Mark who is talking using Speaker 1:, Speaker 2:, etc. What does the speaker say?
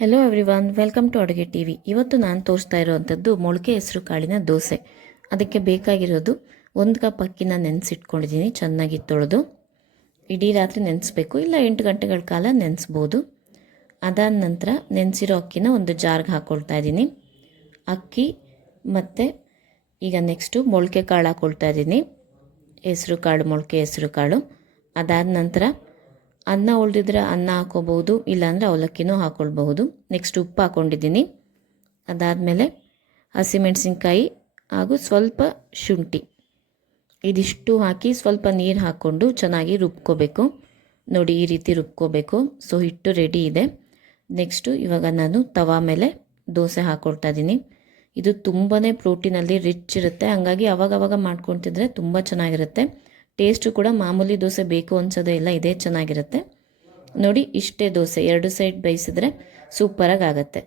Speaker 1: Hello one welcome to Aduge T V ಇವತ್ತು ನಾನು ತೋರಿಸ್ತಾ ಇರೋವಂಥದ್ದು ಮೊಳಕೆ ಹೆಸರು ಕಾಳಿನ ದೋಸೆ. ಅದಕ್ಕೆ ಬೇಕಾಗಿರೋದು ಒಂದು ಕಪ್ ಅಕ್ಕಿನ ನೆನೆಸಿಟ್ಕೊಂಡಿದ್ದೀನಿ, ಚೆನ್ನಾಗಿ ತೊಳೆದು. ಇಡೀ ರಾತ್ರಿ ನೆನೆಸ್ಬೇಕು, ಇಲ್ಲ ಎಂಟು ಗಂಟೆಗಳ ಕಾಲ ನೆನೆಸ್ಬೋದು. ಅದಾದ ನಂತರ ನೆನೆಸಿರೋ ಅಕ್ಕಿನ ಒಂದು ಜಾರ್ಗೆ ಹಾಕ್ಕೊಳ್ತಾ ಇದ್ದೀನಿ. ಅಕ್ಕಿ ಮತ್ತು ಈಗ ನೆಕ್ಸ್ಟು ಮೊಳಕೆ ಕಾಳು ಹಾಕ್ಕೊಳ್ತಾ ಇದ್ದೀನಿ. ಹೆಸರು ಕಾಳು, ಮೊಳಕೆ ಹೆಸರು ಕಾಳು. ಅದಾದ ನಂತರ ಅನ್ನ ಉಳಿದಿದ್ರೆ ಅನ್ನ ಹಾಕೋಬಹುದು, ಇಲ್ಲಾಂದರೆ ಅವಲಕ್ಕಿನೂ ಹಾಕ್ಕೊಳ್ಬಹುದು ನೆಕ್ಸ್ಟ್ ಉಪ್ಪು ಹಾಕ್ಕೊಂಡಿದ್ದೀನಿ ಅದಾದಮೇಲೆ ಹಸಿಮೆಣಸಿನ್ಕಾಯಿ ಹಾಗೂ ಸ್ವಲ್ಪ ಶುಂಠಿ. ಇದಿಷ್ಟು ಹಾಕಿ ಸ್ವಲ್ಪ ನೀರು ಹಾಕ್ಕೊಂಡು ಚೆನ್ನಾಗಿ ರುಬ್ಕೋಬೇಕು. ನೋಡಿ, ಈ ರೀತಿ ರುಬ್ಕೋಬೇಕು. ಸೊ ಹಿಟ್ಟು ರೆಡಿ ಇದೆ. ನೆಕ್ಸ್ಟು ಇವಾಗ ನಾನು ತವಾ ಮೇಲೆ ದೋಸೆ ಹಾಕ್ಕೊಳ್ತಾ ಇದ್ದೀನಿ. ಇದು ತುಂಬಾ ಪ್ರೋಟೀನಲ್ಲಿ ರಿಚ್ ಇರುತ್ತೆ. ಹಂಗಾಗಿ ಅವಾಗವಾಗ ಮಾಡ್ಕೊತಿದ್ರೆ ತುಂಬ ಚೆನ್ನಾಗಿರುತ್ತೆ. ಟೇಸ್ಟು ಕೂಡ ಮಾಮೂಲಿ ದೋಸೆ ಬೇಕು ಅನ್ಸೋದೇ ಇಲ್ಲ, ಇದೇ ಚೆನ್ನಾಗಿರುತ್ತೆ. ನೋಡಿ, ಇಷ್ಟೇ ದೋಸೆ, ಎರಡು ಸೈಡ್ ಬೇಯಿಸಿದ್ರೆ ಸೂಪರಾಗಿ ಆಗುತ್ತೆ.